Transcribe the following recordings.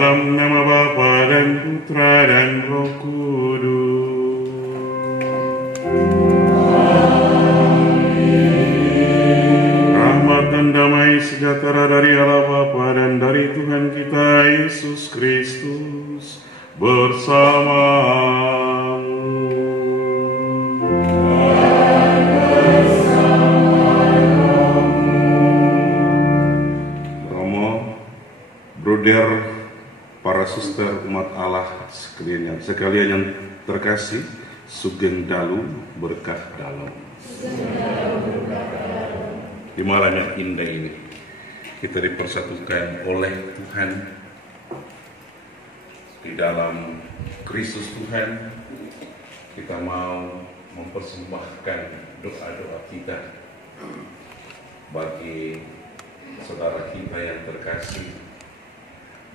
Dalam nama Bapa dan Putra dan Roh Kudus. Rahmat dan damai sejahtera dari Allah Bapa dan dari Tuhan kita Yesus Kristus bersamamu. Bruder, para suster umat Allah sekalian yang terkasih, sugeng dalu berkah dalam. Di malam yang indah ini kita dipersatukan oleh Tuhan di dalam Kristus Tuhan. Kita mau mempersembahkan doa-doa kita bagi saudara kita yang terkasih,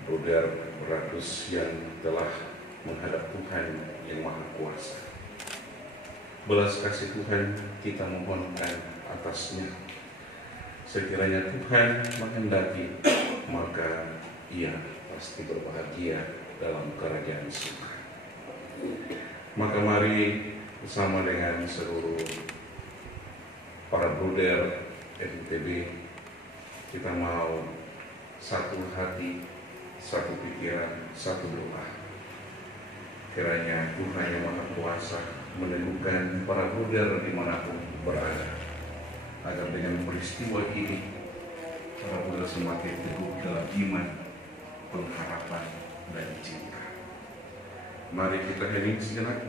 Bruder Beratus yang telah menghadap Tuhan yang Maha Kuasa. Belas kasih Tuhan kita mohonkan atasnya. Sekiranya Tuhan menghendaki, maka ia pasti berbahagia dalam kerajaan surga. Maka mari bersama dengan seluruh para bruder NTB, kita mau satu hati, satu pikiran, satu doa. Kiranya Tuhan yang Maha Kuasa meneguhkan para bruder dimanapun berada, agar dengan peristiwa ini para bruder semakin teguh dalam iman, pengharapan, dan cinta. Mari kita hening sejenak,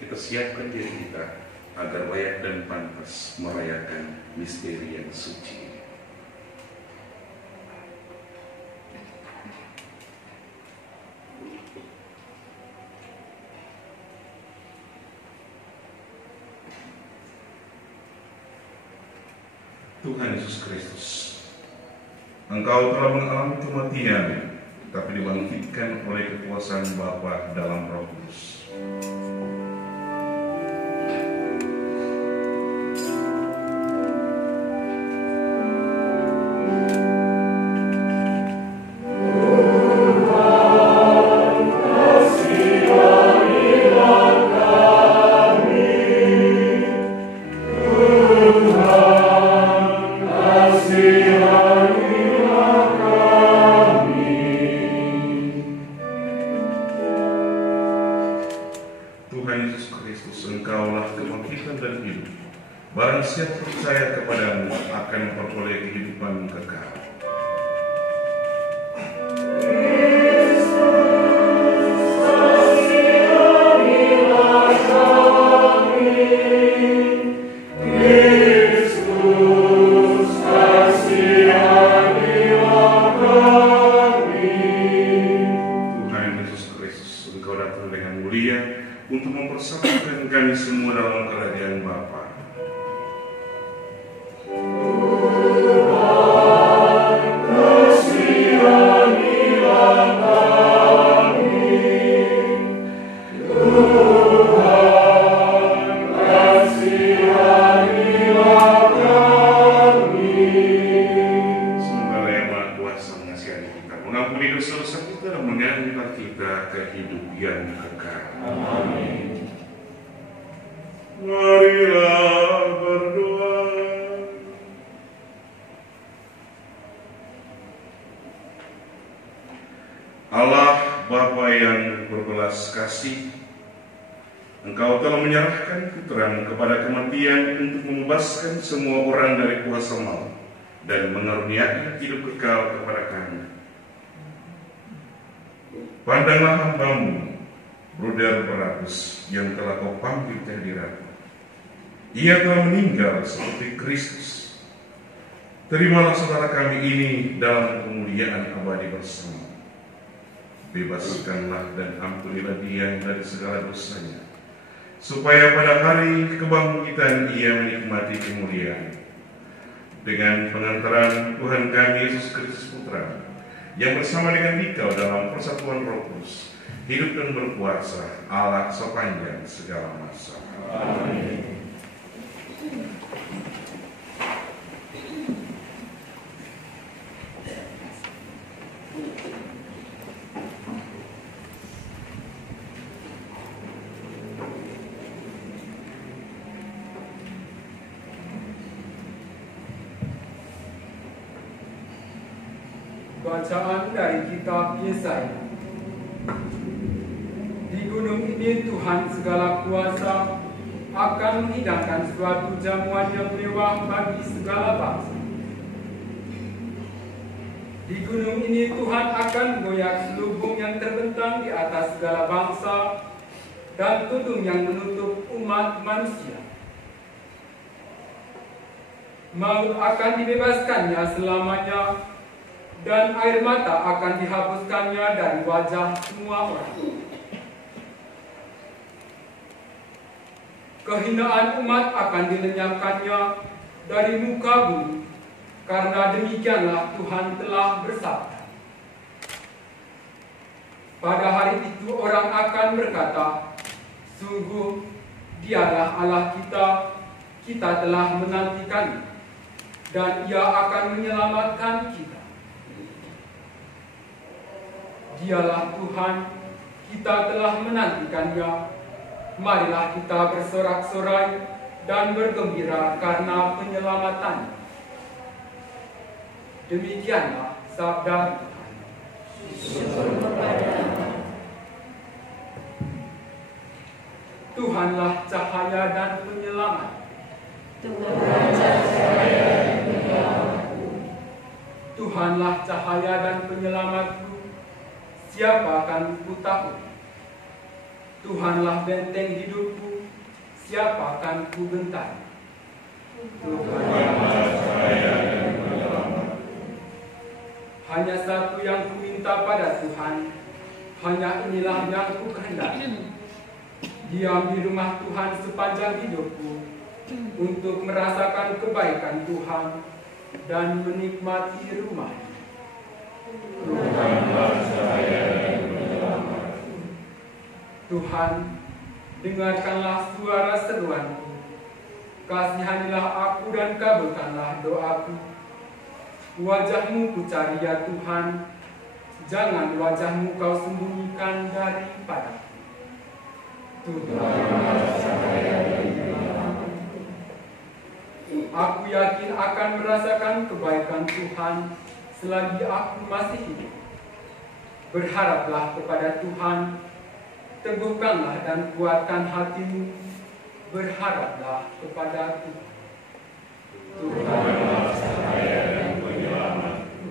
kita siapkan diri kita agar layak dan pantas merayakan misteri yang suci. Tuhan Yesus Kristus, Engkau telah mengalami kematian, tapi dibangkitkan oleh kekuasaan Bapa dalam Roh Kudus. Barang siapa percaya kepadamu akan memperoleh kehidupan kekal. Tuhan Yesus Kristus, Engkau datang dengan mulia untuk mempersatukan kami semua dalam kerajaan Bapa. Marilah berdoa. Allah Bapa yang berbelas kasih, Engkau telah menyerahkan Putra-Mu kepada kematian untuk membebaskan semua orang dari kuasa maut dan mengaruniakan hidup kekal kepada kami. Pandanglah hamba-Mu, Bruder Beratus, yang telah Kau panggil kehadiran. Ia telah meninggal seperti Kristus. Terimalah saudara kami ini dalam kemuliaan abadi bersama. Bebaskanlah dan ampunilah dia dari segala dosanya, supaya pada hari kebangkitan ia menikmati kemuliaan. Dengan pengantaran Tuhan kami Yesus Kristus Putra, yang bersama dengan Dikau dalam persatuan Roh Kudus, hidup dan berkuasa Allah sepanjang segala masa. Amin. Bacaan dari kitab Yesaya. Di gunung ini Tuhan segala kuasa akan menghidangkan suatu jamuan yang mewah bagi segala bangsa. Di gunung ini Tuhan akan menggoyak selubung yang terbentang di atas segala bangsa dan tudung yang menutup umat manusia. Maut akan dibebaskannya selamanya, dan air mata akan dihapuskannya dari wajah semua orang. Kehinaan umat akan dilenyapkannya dari muka bumi, karena demikianlah Tuhan telah bersabda. Pada hari itu orang akan berkata, sungguh dialah Allah kita, kita telah menantikannya, dan ia akan menyelamatkan kita. Dialah Tuhan, kita telah menantikannya. Marilah kita bersorak-sorai dan bergembira karena penyelamatannya. Demikianlah sabda Tuhan. Tuhanlah cahaya dan penyelamat. Tuhanlah cahaya dan penyelamatku. Siapa akan ku takut? Tuhanlah benteng hidupku, siapa akan ku bentar? Tuhanlah cahaya dan penyelamatku. Hanya satu yang ku minta pada Tuhan, hanya inilah yang ku kehendaki. Diam di rumah Tuhan sepanjang hidupku, untuk merasakan kebaikan Tuhan dan menikmati rumah-Nya. Tuhanlah cahaya dan penyelamatku. Tuhan, dengarkanlah suara seruanku. Kasihanilah aku dan kabulkanlah doaku. Wajah-Mu ku cari ya Tuhan, jangan wajah-Mu Kau sembunyikan daripadaku. Tuhanlah cahaya dan penyelamatku. Aku yakin akan merasakan kebaikan Tuhan selagi aku masih hidup. Berharaplah kepada Tuhan, teguhkanlah dan kuatkan hatimu, berharaplah kepada Tuhan. Tuhanlah cahaya dan penyelamatku.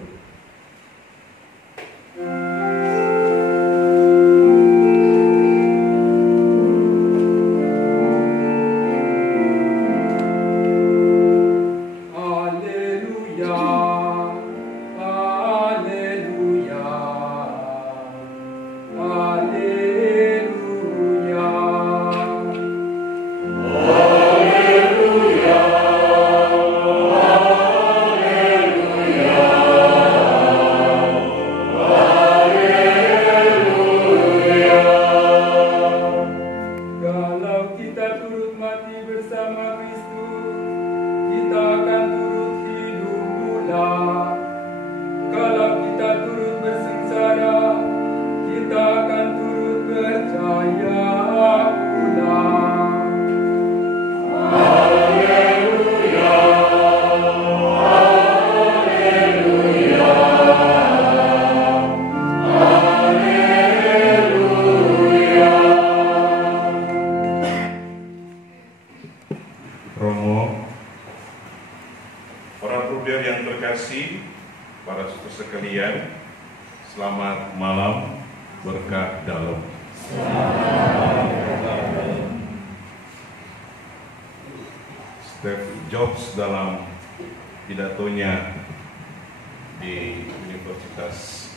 Steve Jobs dalam pidatonya di universitas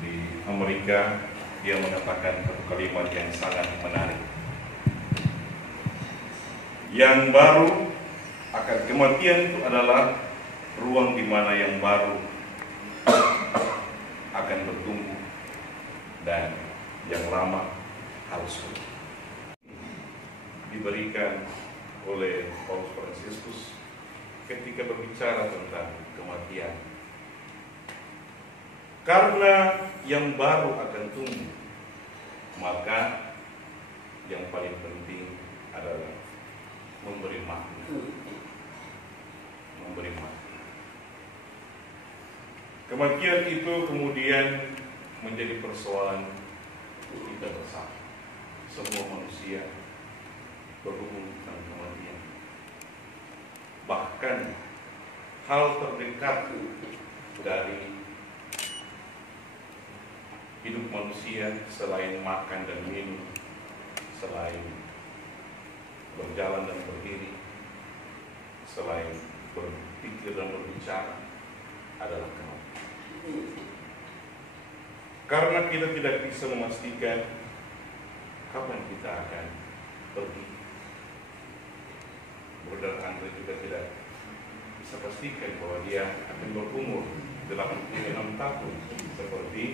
di Amerika, dia mengatakan satu kalimat yang sangat menarik. Yang baru akan kematian itu adalah ruang di mana yang baru akan bertumbuh dan yang lama harus diberikan oleh Paus Fransiskus ketika berbicara tentang kematian. Karena yang baru akan tumbuh, maka yang paling penting adalah memberi makna. Memberi makna. Kematian itu kemudian menjadi persoalan kita bersama. Semua manusia berhubung dengan kematian. Bahkan hal terdekat dari hidup manusia selain makan dan minum, selain berjalan dan berdiri, selain berpikir dan berbicara, adalah kematian. Karena kita tidak bisa memastikan kapan kita akan pergi. Brother Andre juga tidak bisa pastikan bahwa dia akan berumur 86 tahun seperti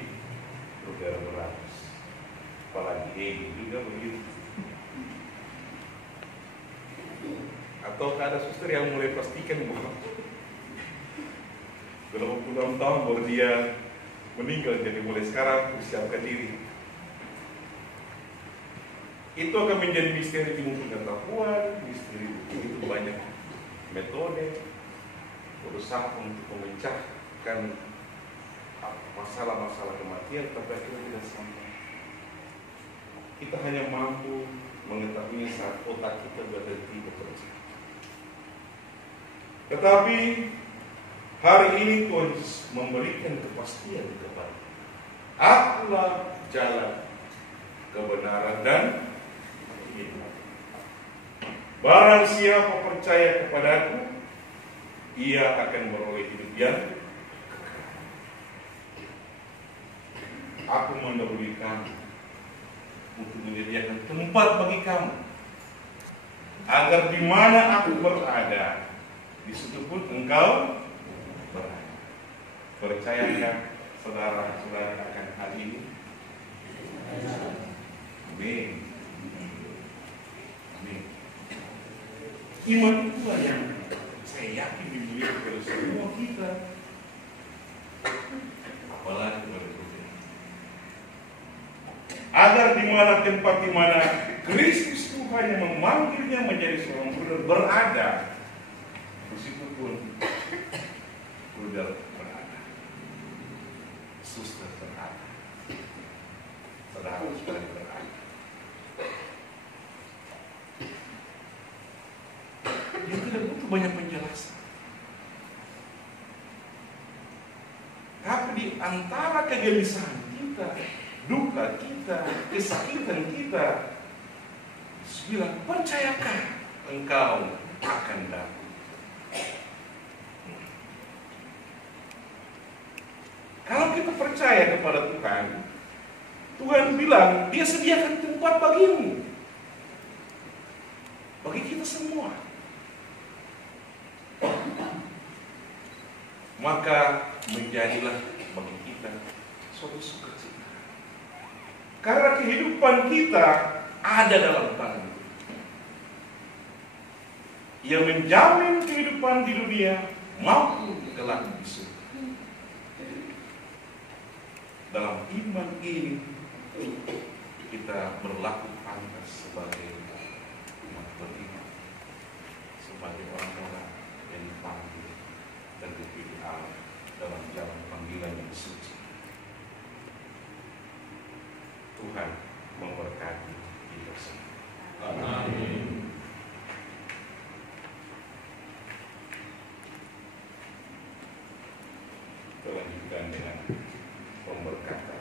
Brother Beras. Apalagi Edi juga begitu. Atau ada suster yang mulai pastikan bahwa 86 tahun baru dia meninggal, jadi mulai sekarang persiapkan diri. Itu akan menjadi misteri ilmu pengetahuan, misteri itu banyak metode berusaha untuk memecahkan masalah-masalah kematian, tapi akhirnya tidak sampai. Kita hanya mampu mengetahuinya saat otak kita berhenti bekerja. Tetapi hari ini Tuhan memberikan kepastian kepada kita. Akulah jalan, kebenaran dan hidup. Barang siapa percaya kepadaku, ia akan beroleh hidup yang kekal. Aku mendahului kamu untuk menyediakan tempat bagi kamu, agar di mana aku berada, di situ pun engkau berada. Percayakah saudara-saudara akan hal ini? Amin. Amin. Iman itulah yang saya yakin dimiliki oleh semua kita. Apalagi berikutnya. Agar di mana tempat di mana Kristus Tuhan yang memanggilnya menjadi seorang brother berada, di situ pun brother berada, suster berada, saudara-saudari berada. Dia tidak butuh banyak penjelasan. Tapi di antara kegelisahan kita, duka kita, kesakitan kita, bilang, percayakah engkau akan datang? Kalau kita percaya kepada Tuhan, Tuhan bilang dia sediakan tempat bagimu, bagi kita semua. Maka menjadilah bagi kita suatu sukacita. Karena kehidupan kita ada dalam tangan yang menjamin kehidupan di dunia maupun kelak di surga. Dalam iman ini kita berlaku pantas sebagai umat beriman, sebagai orang-orang yang dipanggil dan dipilih Allah dalam jalan panggilan yang suci. Tuhan memberkati kita semua. Amin. Kita lanjutkan dengan pemberkatan.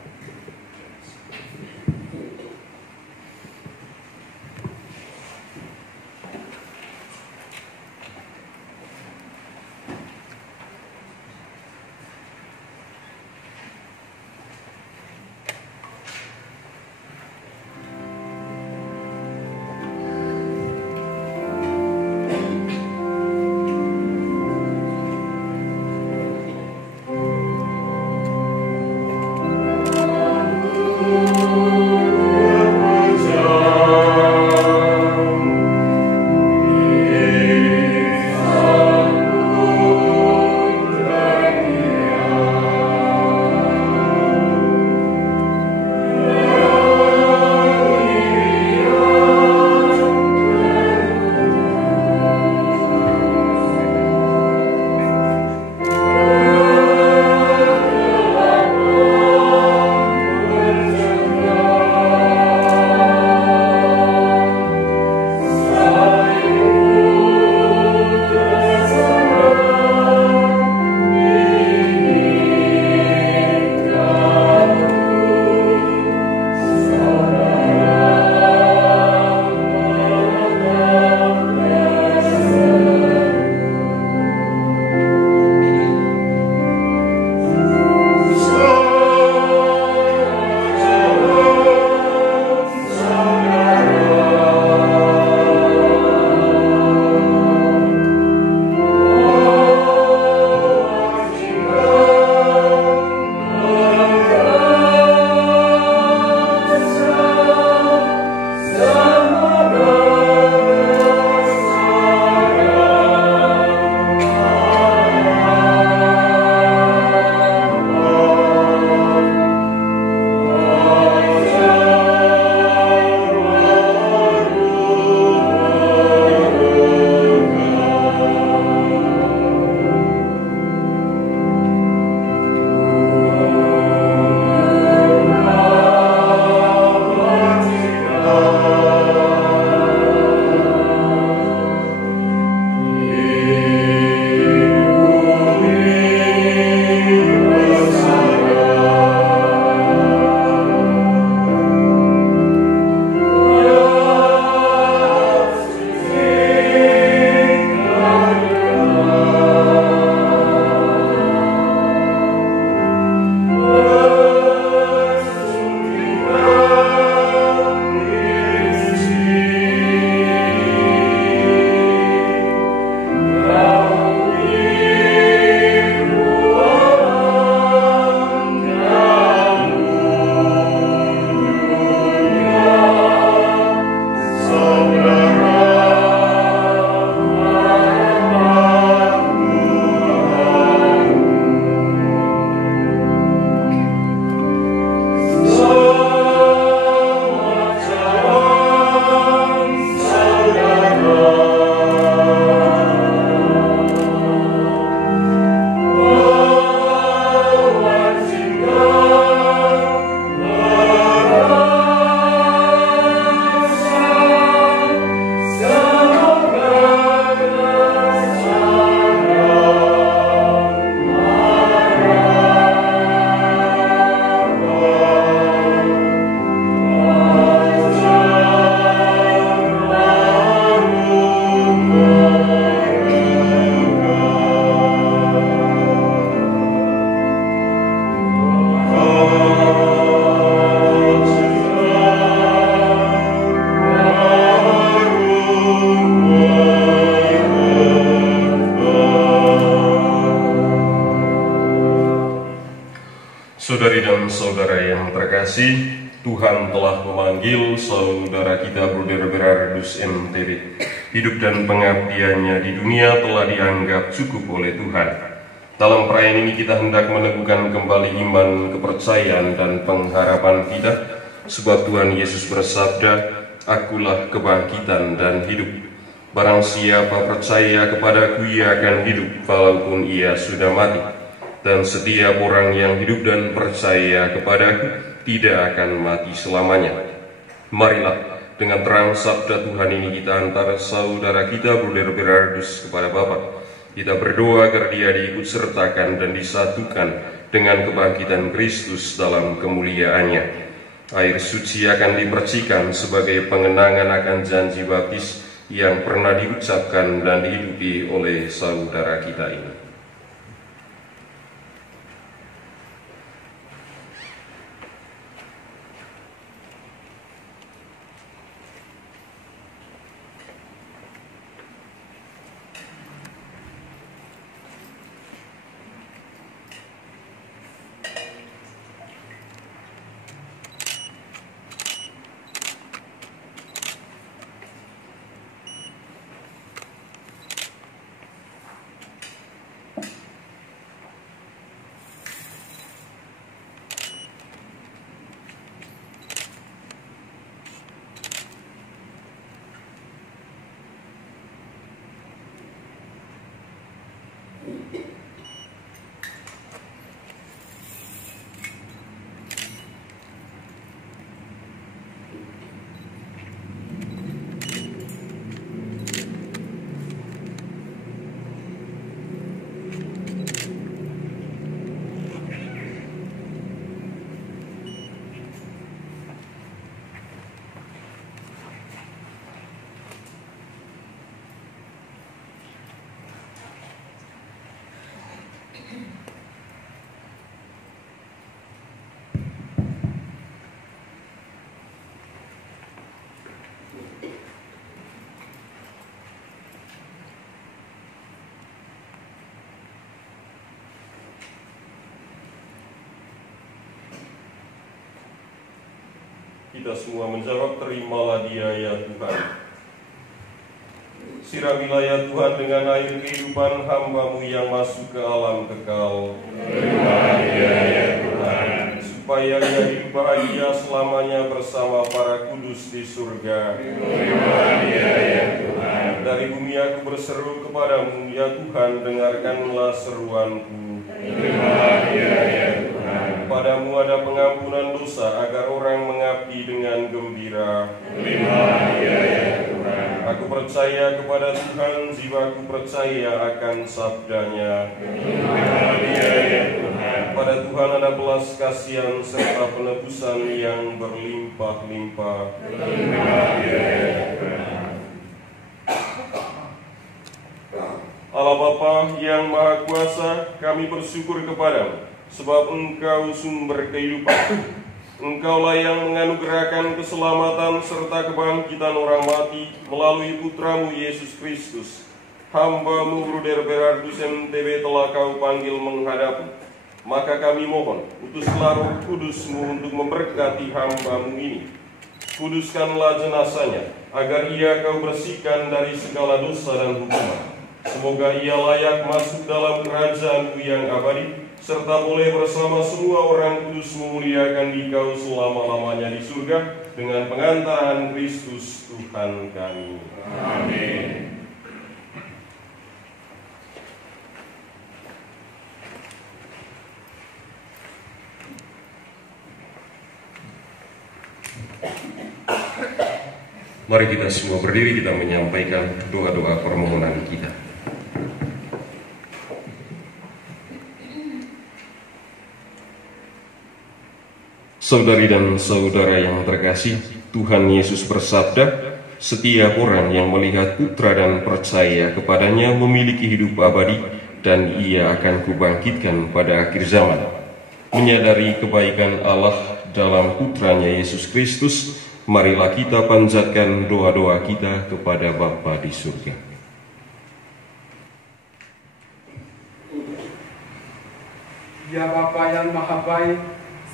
saudara yang terkasih, Tuhan telah memanggil saudara kita Bruder Berardus MTB. Hidup dan pengabdiannya di dunia telah dianggap cukup oleh Tuhan. Dalam perayaan ini kita hendak meneguhkan kembali iman, kepercayaan, dan pengharapan kita, sebab Tuhan Yesus bersabda, "Akulah kebangkitan dan hidup. Barang siapa percaya kepadaku, ia akan hidup walaupun ia sudah mati. Dan setiap orang yang hidup dan percaya kepadaku tidak akan mati selamanya." Marilah dengan terang sabda Tuhan ini kita antar saudara kita Bruder Berardus kepada Bapa. Kita berdoa agar dia diikut sertakan dan disatukan dengan kebangkitan Kristus dalam kemuliaannya. Air suci akan dipercikan sebagai pengenangan akan janji baptis yang pernah diucapkan dan dihidupi oleh saudara kita ini. Kita semua menjawab, "Terimalah dia ya Tuhan." Siramilah ya Tuhan dengan air kehidupan hamba-Mu yang masuk ke alam kekal. Terimalah dia ya Tuhan, supaya ia hidup bahagia selamanya bersama para kudus di surga. Terimalah dia ya Tuhan. Dari bumi aku berseru kepadamu, ya Tuhan, dengarkanlah seruanku. Terimalah dia ya Tuhan. Padamu ada pengampunan dosa agar orang mengabdi dengan gembira. Terimalah dia ya Tuhan. Aku percaya kepada Tuhan, jiwaku percaya akan sabdanya. Terimalah dia ya Tuhan. Pada Tuhan ada belas kasihan serta penebusan yang berlimpah-limpah. Terimalah dia ya Tuhan. Allah Bapa yang Maha Kuasa, kami bersyukur kepadamu, sebab Engkau sumber kehidupan. Engkaulah yang menganugerahkan keselamatan serta kebangkitan orang mati melalui Putramu Yesus Kristus. Hamba-Mu Bruder Berardus MTB telah Kau panggil menghadap-Mu. Maka kami mohon, utuslah Roh Kudus-Mu untuk memberkati hamba-Mu ini. Kuduskanlah jenazahnya, agar ia Kau bersihkan dari segala dosa dan hukuman. Semoga ia layak masuk dalam kerajaan-Mu yang abadi, serta boleh bersama semua orang kudus memuliakan Dikau selama-lamanya di surga dengan pengantaran Kristus Tuhan kami. Amin. Mari kita semua berdiri, kita menyampaikan doa-doa permohonan kita. Saudari dan saudara yang terkasih, Tuhan Yesus bersabda, "Setiap orang yang melihat Putra dan percaya kepadanya memiliki hidup abadi, dan ia akan kubangkitkan pada akhir zaman." Menyadari kebaikan Allah dalam Putranya Yesus Kristus, marilah kita panjatkan doa-doa kita kepada Bapa di surga. Ya Bapa yang Maha Baik,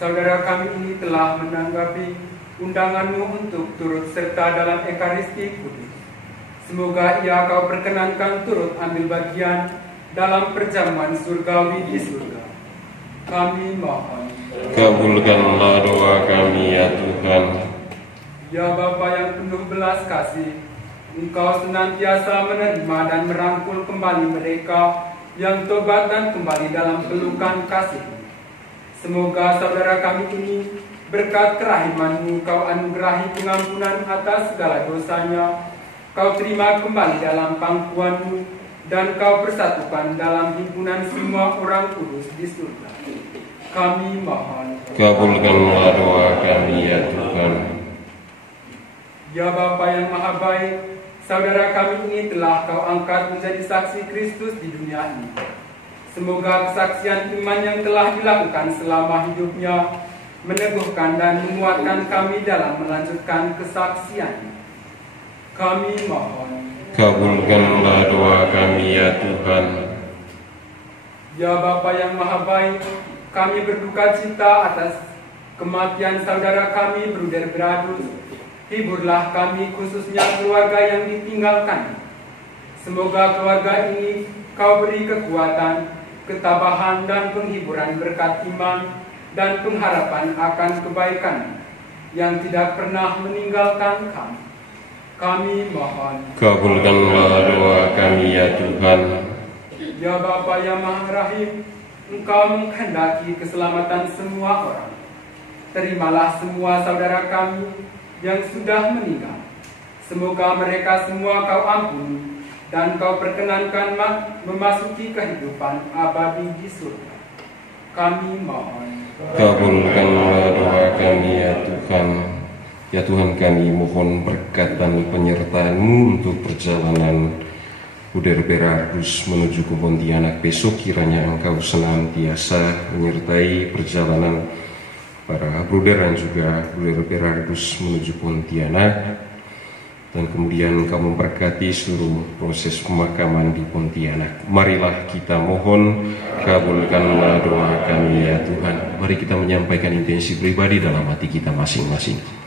saudara kami ini telah menanggapi undanganmu untuk turut serta dalam Ekaristi Kudus. Semoga ia kau perkenankan turut ambil bagian dalam perjamuan surgawi di surga. Kami mohon. Kabulkanlah doa kami ya Tuhan. Ya Bapa yang penuh belas kasih, Engkau senantiasa menerima dan merangkul kembali mereka yang tobat dan kembali dalam pelukan kasih-Mu. Semoga saudara kami ini berkat kerahiman-Mu Kau anugerahi pengampunan atas segala dosanya, Kau terima kembali dalam pangkuan-Mu, dan Kau persatukan dalam himpunan semua orang kudus di surga. Kami mohon. Kabulkanlah doa kami ya Tuhan. Ya Bapa yang Maha Baik, saudara kami ini telah Kau angkat menjadi saksi Kristus di dunia ini. Semoga kesaksian iman yang telah dilakukan selama hidupnya meneguhkan dan menguatkan kami dalam melanjutkan kesaksian. Kami mohon. Kabulkanlah doa kami ya Tuhan. Ya Bapa yang Maha Baik, kami berduka cita atas kematian saudara kami Bruder Beradus. Hiburlah kami, khususnya keluarga yang ditinggalkan. Semoga keluarga ini Kau beri kekuatan, ketabahan, dan penghiburan berkat iman dan pengharapan akan kebaikan yang tidak pernah meninggalkan kami. Kami mohon. Kabulkanlah doa kami ya Tuhan. Ya Bapa yang Maha Rahim, Engkau menghendaki keselamatan semua orang. Terimalah semua saudara kami yang sudah meninggal. Semoga mereka semua Kau ampuni dan Kau perkenankan memasuki kehidupan abadi di surga. Kami mohon. Kabulkanlah doa kami ya Tuhan. Ya Tuhan, kami mohon berkat dan penyertaan-Mu untuk perjalanan Bruder Berardus menuju ke Pontianak besok. Kiranya Engkau senantiasa menyertai perjalanan para bruder dan juga Bruder Berardus menuju Pontianak, dan kemudian Engkau memberkati seluruh proses pemakaman di Pontianak. Marilah kita mohon, kabulkanlah doa kami ya Tuhan. Mari kita menyampaikan intensi pribadi dalam hati kita masing-masing.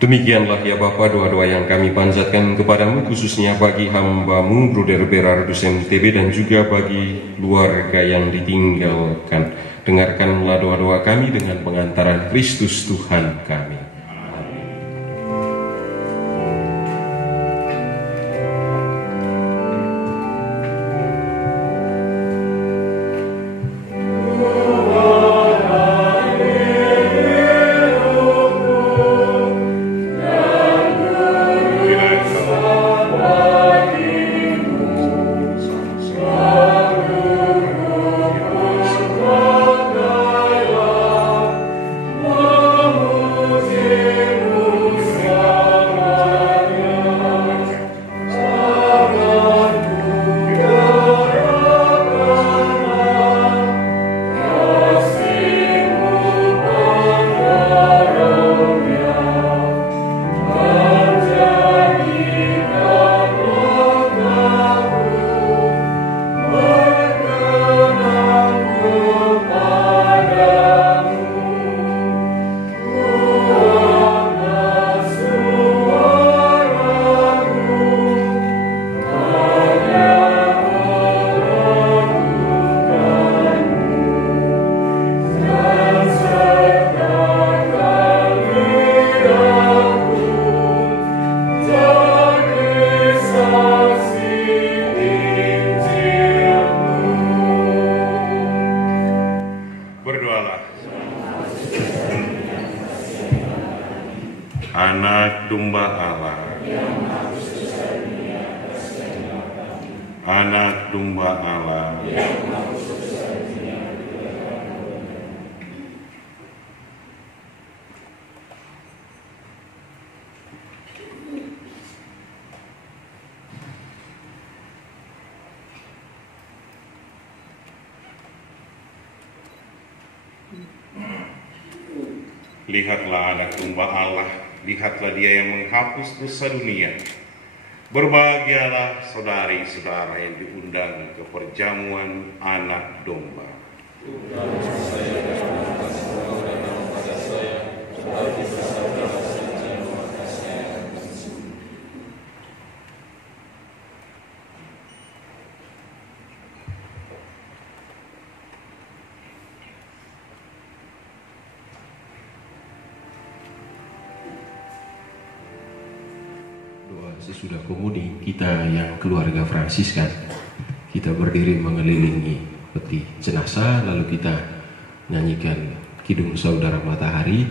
Demikianlah ya Bapa doa-doa yang kami panjatkan kepadamu, khususnya bagi hamba-Mu Bruder Berardus MTB dan juga bagi keluarga yang ditinggalkan. Dengarkanlah doa-doa kami dengan pengantaran Kristus Tuhan kami. Anak domba Allah, Anak domba Allah, lihatlah anak domba Allah lihatlah Dia yang menghapus dosa dunia. Berbahagialah saudari-saudara yang diundang ke perjamuan Anak Domba. Sesudah komuni, kita yang keluarga Fransiskan, kita berdiri mengelilingi peti jenazah, lalu kita nyanyikan Kidung Saudara Matahari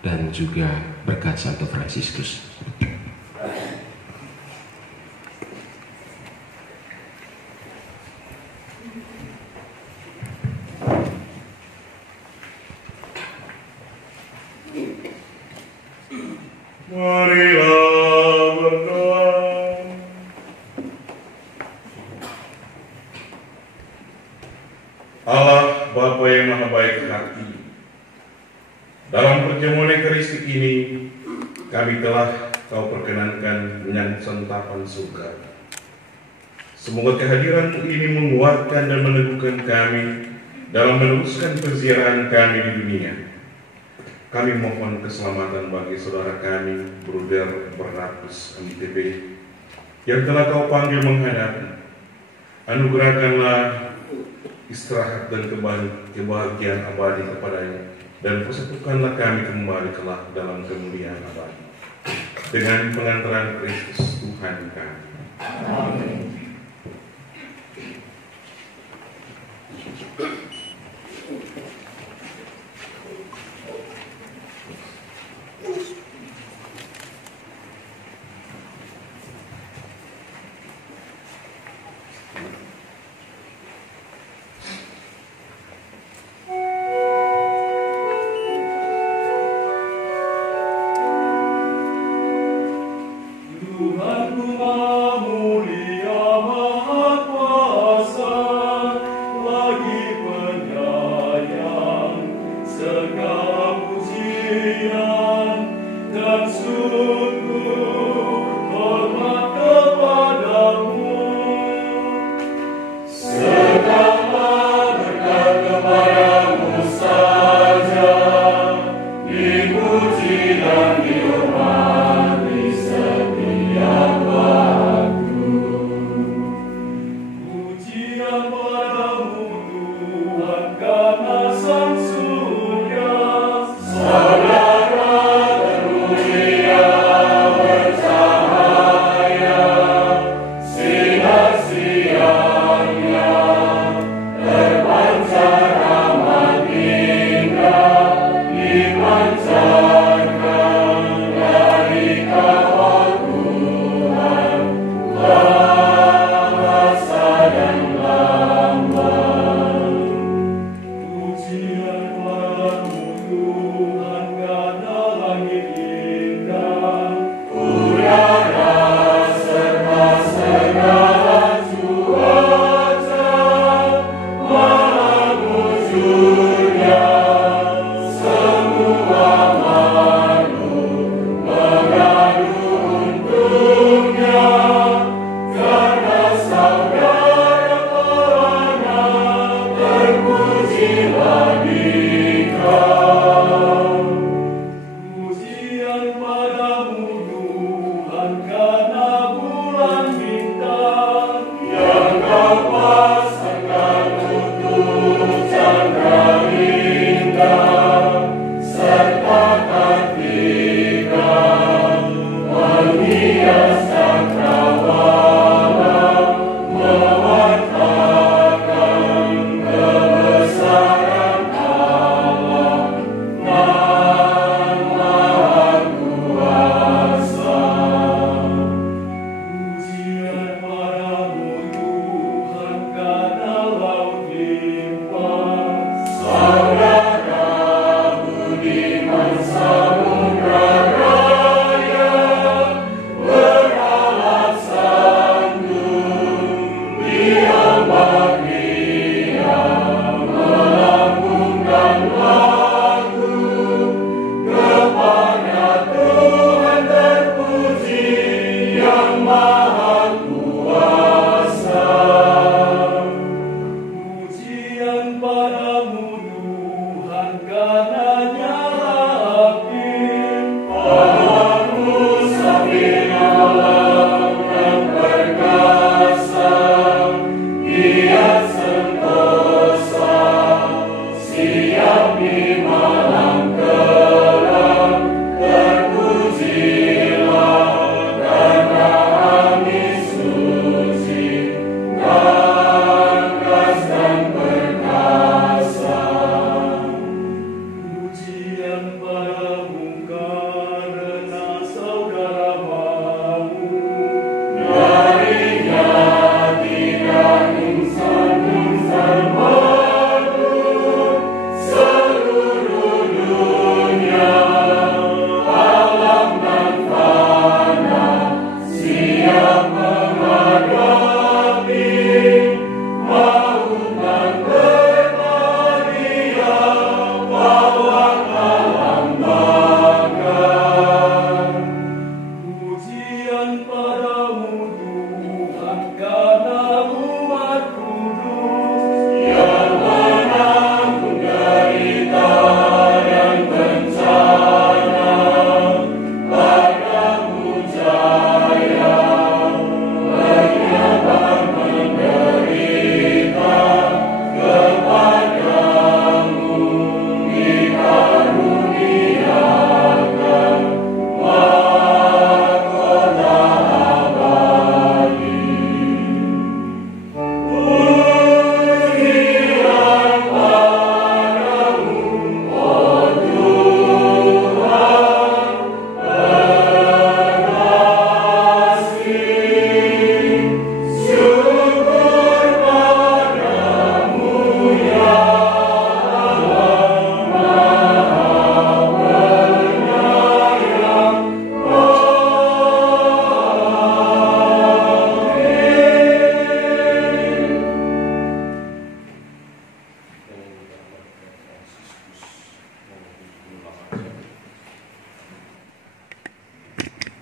dan juga Berkat Santo Fransiskus. Marilah berdoa. Allah Bapa yang Maha Baik Hati, dalam perjamuan Ekaristi ini kami telah Kau perkenankan menyambut santapan surga. Semoga kehadiran ini menguatkan dan meneguhkan kami dalam meneruskan perziarahan kami di dunia. Kami mohon keselamatan bagi saudara kami, Bruder Bernardus MTB, yang telah Kau panggil menghadap. Anugerahkanlah istirahat dan kebahagiaan abadi kepadanya, dan persatukanlah kami kembali kelak dalam kemuliaan abadi. Dengan pengantaran Kristus Tuhan kami. Amin. Dipuji dan dihormati setiap hari.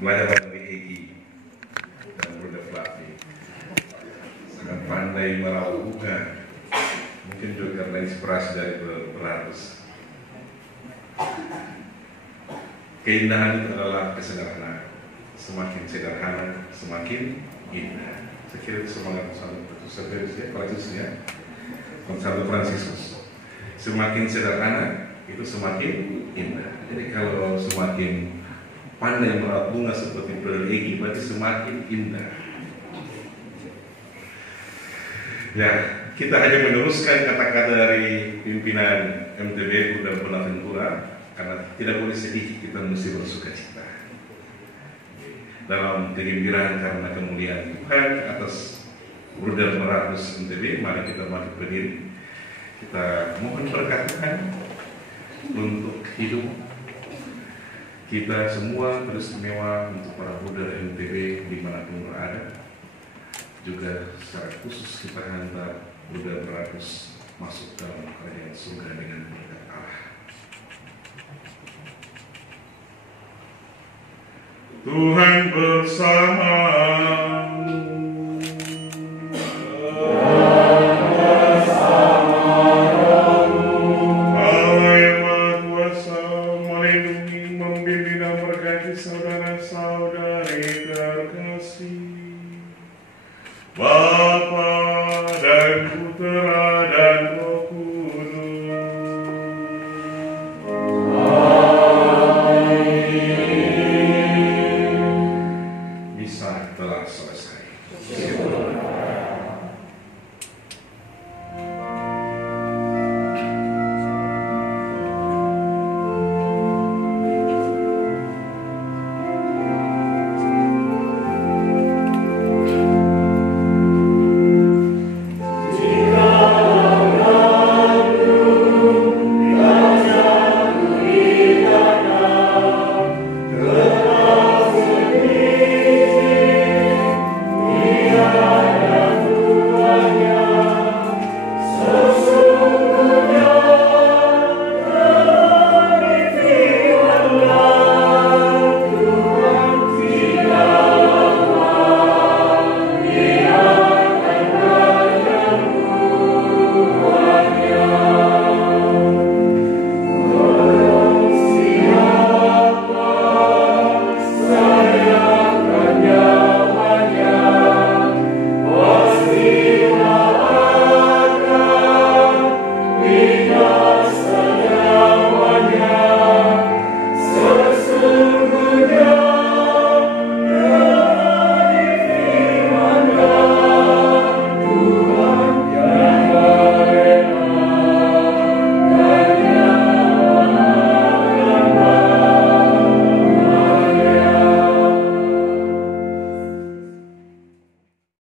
Belajar dari Egi dan Bruder Flavi, sangat pandai merawat bunga, mungkin juga karena inspirasi dari Berarus. Keindahan itu adalah kesederhanaan. Semakin sederhana, semakin indah. Saya kira itu semangat Konsalto Fransiskus. Semakin sederhana, itu semakin indah. Jadi kalau semakin pandai merawat bunga seperti Brother Egi, berarti semakin indah. Ya, kita hanya meneruskan kata-kata dari pimpinan MTB Bruder Bonaventura, karena tidak boleh sedih, kita mesti bersuka cita dalam kegembiraan karena kemuliaan Tuhan atas Bruder Berarus MTB. Mari kita bangkit berdiri, kita mohon berkat Tuhan untuk hidup kita semua, beristimewa untuk para Bruder MTB dimanapun berada. Juga secara khusus kita hantar Bruder Berarus masuk dalam kerajaan surga dengan berkat Allah. Tuhan bersamamu. Allah yang Maha Kuasa melindungi, membimbing dan memberkati saudara-saudari terkasih, Bapa dan Putera dan Roh Kudus. Misa telah selesai.